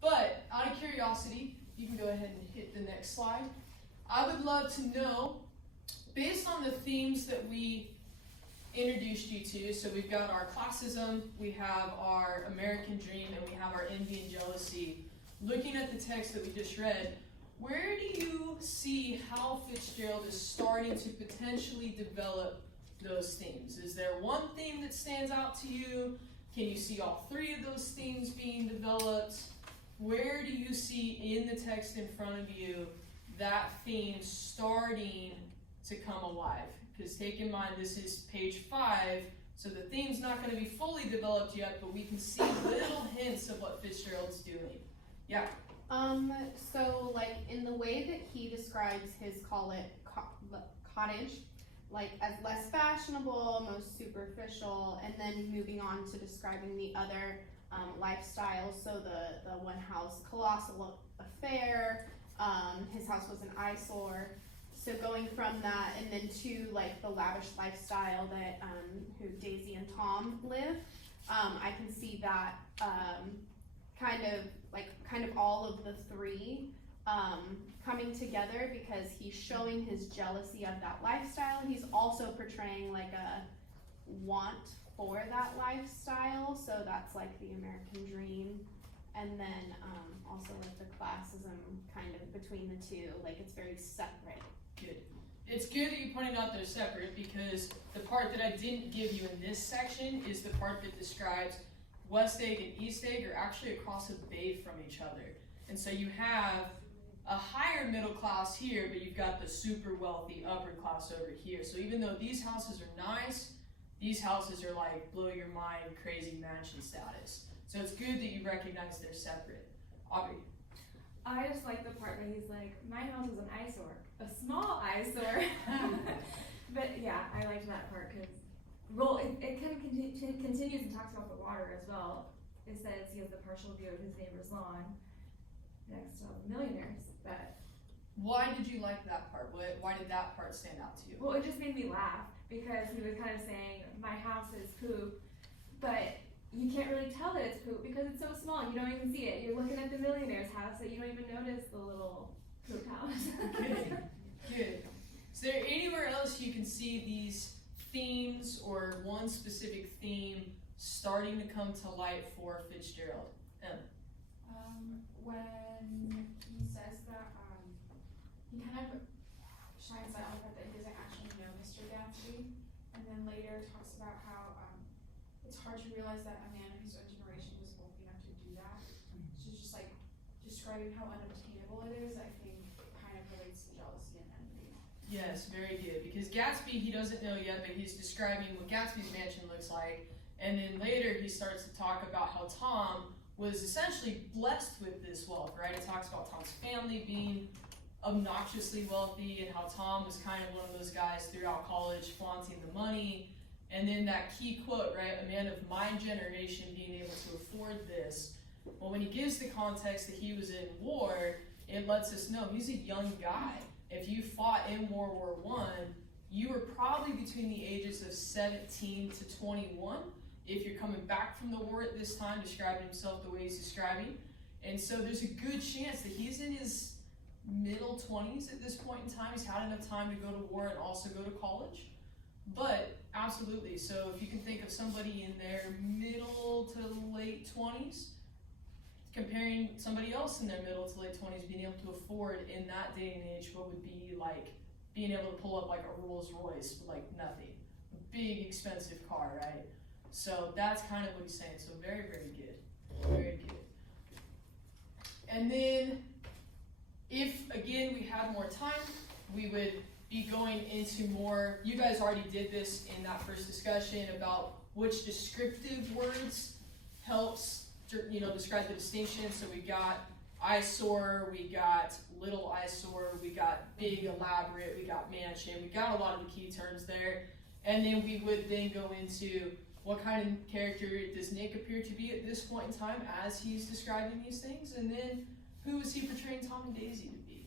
But out of curiosity, you can go ahead and hit the next slide. I would love to know, based on the themes that we introduced you to, so we've got our classism, we have our American dream, and we have our envy and jealousy. Looking at the text that we just read, where do you see how Fitzgerald is starting to potentially develop those themes? Is there one theme that stands out to you? Can you see all three of those themes being developed? Where do you see in the text in front of you that theme starting to come alive? Because take in mind, this is page 5, so the theme's not going to be fully developed yet, but we can see little hints of what Fitzgerald's doing. Yeah? So like in the way that he describes his cottage, like as less fashionable, most superficial, and then moving on to describing the other lifestyles. So the one house, colossal affair, his house was an eyesore. So going from that and then to like the lavish lifestyle that who Daisy and Tom live, I can see that kind of all of the three coming together, because he's showing his jealousy of that lifestyle. He's also portraying like a want for that lifestyle, so that's like the American dream. And then also like the classism kind of between the two, like it's very separate. Good. It's good that you pointed out they're separate, because the part that I didn't give you in this section is the part that describes West Egg and East Egg are actually across a bay from each other. And so you have a higher middle class here, but you've got the super wealthy upper class over here. So even though these houses are nice, these houses are like blow your mind, crazy mansion status. So it's good that you recognize they're separate. Aubrey. I just like the part where he's like, my house is an eyesore, a small eyesore. But yeah, I liked that part because, well, it kind of continues and talks about the water as well. It says he has the partial view of his neighbor's lawn next to all the millionaires. But why did you like that part? Why did that part stand out to you? Well, it just made me laugh because he was kind of saying, my house is poop, but you can't really tell that it's poop because it's so small. You don't even see it. You're looking at the millionaire's house that you don't even notice the little poop house. Good. Good. Is there anywhere else you can see these themes or one specific theme starting to come to light for Fitzgerald? When he says that he kind of shines light on the fact that he doesn't actually know Mr. Gatsby, and then later talks about how it's hard to realize that a man of his own generation was wealthy enough to do that. So just like describing how unobtainable it is, I think kind of relates to jealousy and envy. Yes, very good. Because Gatsby, he doesn't know yet, but he's describing what Gatsby's mansion looks like. And then later he starts to talk about how Tom was essentially blessed with this wealth, right? It talks about Tom's family being obnoxiously wealthy and how Tom was kind of one of those guys throughout college flaunting the money. And then that key quote, right? A man of my generation being able to afford this. Well, when he gives the context that he was in war, it lets us know he's a young guy. If you fought in World War I, you were probably between the ages of 17 to 21. If you're coming back from the war at this time, describing himself the way he's describing. And so there's a good chance that he's in his middle 20s at this point in time. He's had enough time to go to war and also go to college. But absolutely, so if you can think of somebody in their middle to late 20s, comparing somebody else in their middle to late 20s being able to afford in that day and age what would be like being able to pull up like a Rolls Royce for like nothing. A big expensive car, right? So that's kind of what he's saying. So very, very good. Very good. And then if, again, we had more time, we would be going into more, you guys already did this in that first discussion about which descriptive words helps, describe the distinction. So we got eyesore, we got little eyesore, we got big elaborate, we got mansion, we got a lot of the key terms there. And then we would then go into what kind of character does Nick appear to be at this point in time as he's describing these things, and then who is he portraying Tom and Daisy to be?